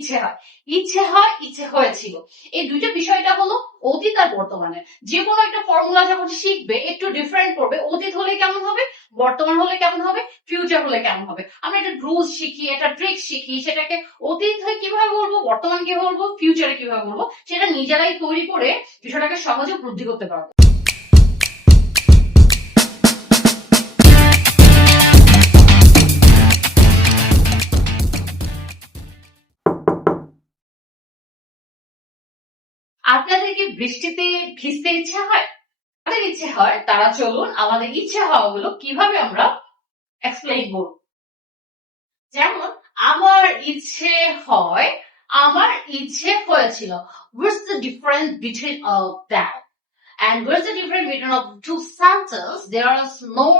ইচ্ছে হয়, ইচ্ছে হয়, ইচ্ছে হয়েছিল। এই দুইটা বিষয়টা হলো অতীত আর বর্তমানে। যে কোনো একটা ফর্মুলা যখন শিখবে একটু ডিফারেন্ট করবে, অতীত হলে কেমন হবে, বর্তমান হলে কেমন হবে, ফিউচার হলে কেমন হবে। আমরা একটা রুলস শিখি, একটা ট্রিক শিখি, সেটাকে অতীত হয়ে কিভাবে বলবো, বর্তমান কিভাবে বলবো, ফিউচারে কিভাবে বলবো, সেটা নিজেরাই তৈরি করে বিষয়টাকে সহজে বৃদ্ধি করতে পারবো। আপনাদের কি বৃষ্টিতে ভিজতে ইচ্ছে হয়? আমাদের ইচ্ছে হয়, তারা চলুন আমাদের ইচ্ছে হওয়াগুলো কিভাবে আমরা এক্সপ্লেইন করব। যেমন আমার ইচ্ছে হয়, আমার ইচ্ছে হয়েছিল। What's the difference between all that? And what's the difference between of two sentences? There is no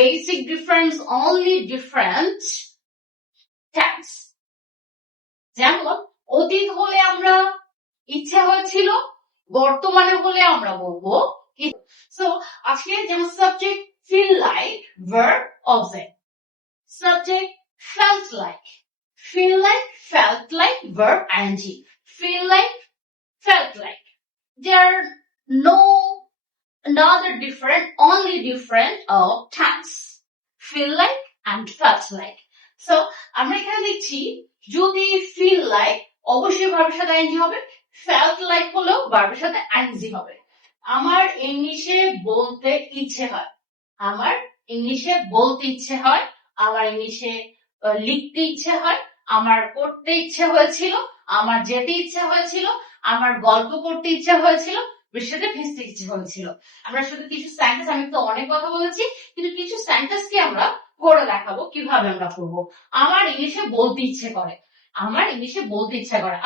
basic difference, only different tense. যেমন অতীত হলে আমরা ইচ্ছে হয়েছিল, বর্তমানে হলে আমরা বলবো। So আজকে যেমন subject feel like, verb object. Subject felt like. Feel like, felt like, verb ing. Feel like, felt like. There are no another different, only different of tense. Feel like and felt like. So আমরা এখানে লিখছি যদি feel like অবশ্যই ভার্বের সাথে ing হবে, felt like হলেও ভার্বের সাথে ing হবে। আমার ইংলিশে বলতে ইচ্ছে হয়, আমার ইংলিশে বলতে ইচ্ছে হয়, আমার ইংলিশে লিখতে ইচ্ছে হয়, আমার করতে ইচ্ছে হয়েছিল, আমার যেতে ইচ্ছে হয়েছিল, আমার গল্প করতে ইচ্ছে হয়েছিল, বৃষ্টিতে ভিজতে ইচ্ছে হয়েছিল। আমরা শুধু কিছু সেন্টেন্স, আমি তো অনেক কথা বলেছি, কিন্তু কিছু সেন্টেন্সকে আমরা করে দেখাবো কিভাবে আমরা করবো। আমার ইংলিশে বলতে ইচ্ছে করে, আমার ইংলিশে বলতে ইচ্ছে করে।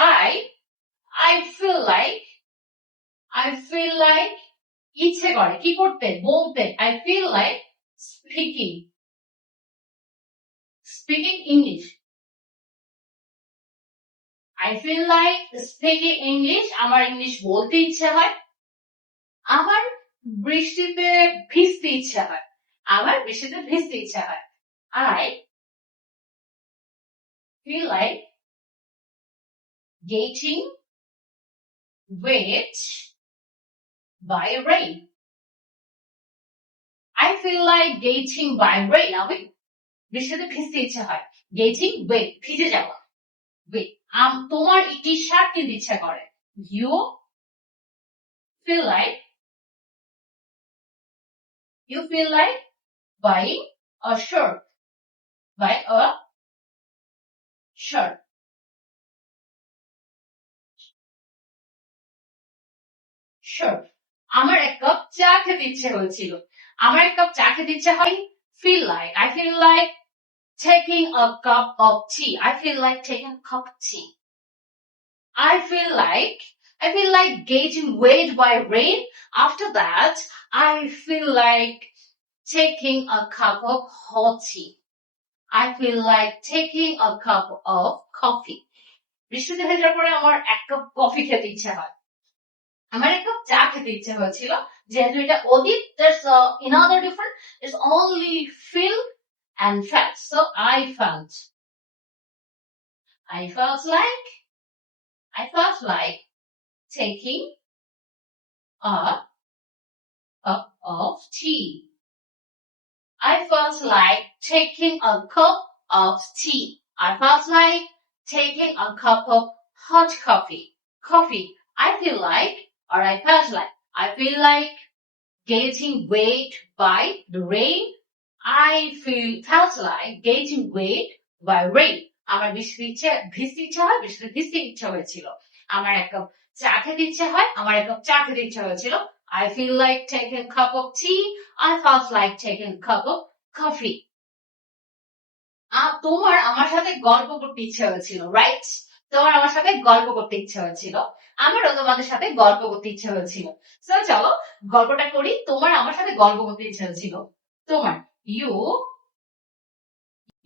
I feel like ইচ্ছে করে কি করতে, বলতে। I feel like speaking English. I feel like speaking English. আমার ইংলিশ বলতে ইচ্ছে হয়। আমার বৃষ্টিতে ভিজতে ইচ্ছে হয়, আমার বৃষ্টিতে ভিজতে ইচ্ছে হয়। I feel like getting wet by rain. I feel like getting by rain. আমি বৃষ্টিতে ভিজতে ইচ্ছে হয়। Getting wet, ভিজে যাওয়া। Wait, তোমার টি শার্ট কিনতে ইচ্ছা করে। You feel like buying a shirt. Buy a shirt. Shirt. আমার এক কাপ চা খেতে ইচ্ছে হয়েছিল। আমার এক কাপ চা খেতে ইচ্ছে হয়। Feel like. I feel like taking a cup of tea. I feel like taking a cup of tea. I feel like getting wet by rain. After that, I feel like taking a cup of hot tea. I feel like taking a cup of coffee. বৃষ্টিতে ভেজার পরে আমার এক cup coffee খেতে ইচ্ছে হয়, আমার এক কাপ চা খেতে ইচ্ছে হয়েছিল। যেহেতু এটা অতীত, there's another difference, it's only feel and felt. So I felt like taking a cup of tea. I felt like taking a cup of tea. I felt like taking a cup of hot coffee. I feel like, or I felt like, I feel like getting wet by the rain. I felt like getting wet by rain. আমার ভিজতে ইচ্ছা হয়, বৃষ্টিতে ভিজতে ইচ্ছা হয়েছিল। আমার এক কাপ চা খেতে ইচ্ছে হয়, আমার এক কাপ চা খেতে ইচ্ছা হয়েছিল। I feel like taking a cup of tea. I felt like taking a cup of coffee. তোমার আমার সাথে গল্প করতে ইচ্ছে হয়েছিল, রাইট? তোমার আমার সাথে গল্প করতে ইচ্ছে হয়েছিল, আমারও তোমাদের সাথে গল্প করতে ইচ্ছে হয়েছিল। চলো গল্পটা করি। তোমার আমার সাথে গল্প করতে ইচ্ছে হয়েছিল। তোমার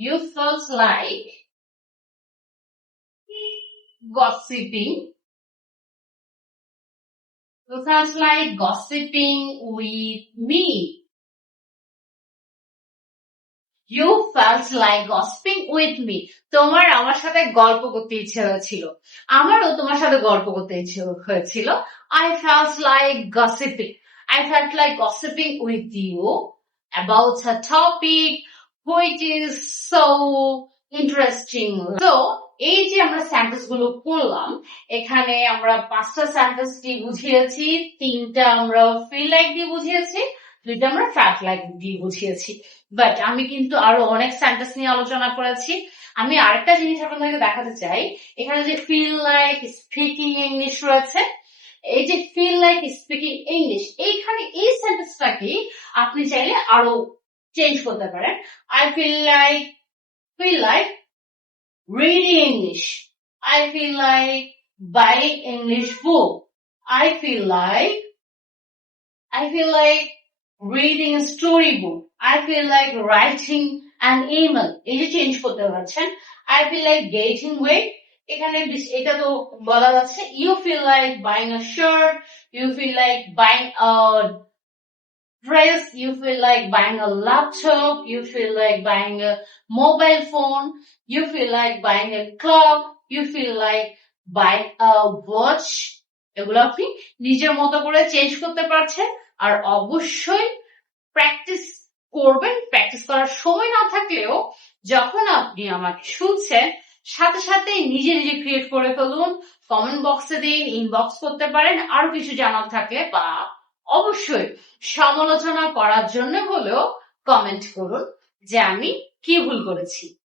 you felt like gossiping. You felt like gossiping with me. You felt like gossiping with me, তোমার আমার সাথে গল্প করতে ইচ্ছে হয়েছিল, আমারও তোমার সাথে গল্প করতে ইচ্ছে হয়েছিল। I felt like gossiping. I felt like gossiping with you about a topic which is so interesting. So, এই যে আমরা সেন্টেন্স গুলো পড়লাম, এখানে আমরা 5টা সেন্টেন্স দিয়ে বুঝিয়েছি, 3টা আমরা ফিল লাইক দিয়ে বুঝিয়েছি, 2টা আমরা ফ্যাক্ট লাইক দিয়ে বুঝিয়েছি। বাট আমি কিন্তু আরো অনেক সেন্টেন্স নিয়ে আলোচনা করেছি। আমি আরেকটা জিনিস আপনাদেরকে দেখাতে চাই, এখানে যে ফিল লাইক স্পিকিং ইংলিশ রয়েছে, এই যে ফিল লাইক স্পিকিং ইংলিশ, এইখানে এই সেন্টেন্সটাকে আপনি চাইলে আরো চেঞ্জ করতে পারেন। I feel like reading English. I feel like buying English book. I feel like reading a storybook. I feel like writing an email. এই যে চেঞ্জ করতে পারছেন। I feel like gaining weight. এখানে এটা তো বলা যাচ্ছে, you feel like buying a shirt, you feel like buying a dress, you feel like buying a laptop, you feel like buying a mobile phone, you feel like buying a clock, you feel like buying a watch. এগুলো আপনি নিজের মতো করে চেঞ্জ করতে পারছেন। আর অবশ্যই প্র্যাকটিস করবেন। প্র্যাকটিস করার সময় না থাকলেও যখন আপনি আমাকে শুনছেন, সাথে সাথে নিজে নিজে ক্রিয়েট করে ফেলুন, কমেন্ট বক্সে দিন, ইনবক্স করতে পারেন। আরো কিছু জানার থাকলে বা অবশ্যই সমালোচনা করার জন্য হলেও কমেন্ট করুন যে আমি কি ভুল করেছি।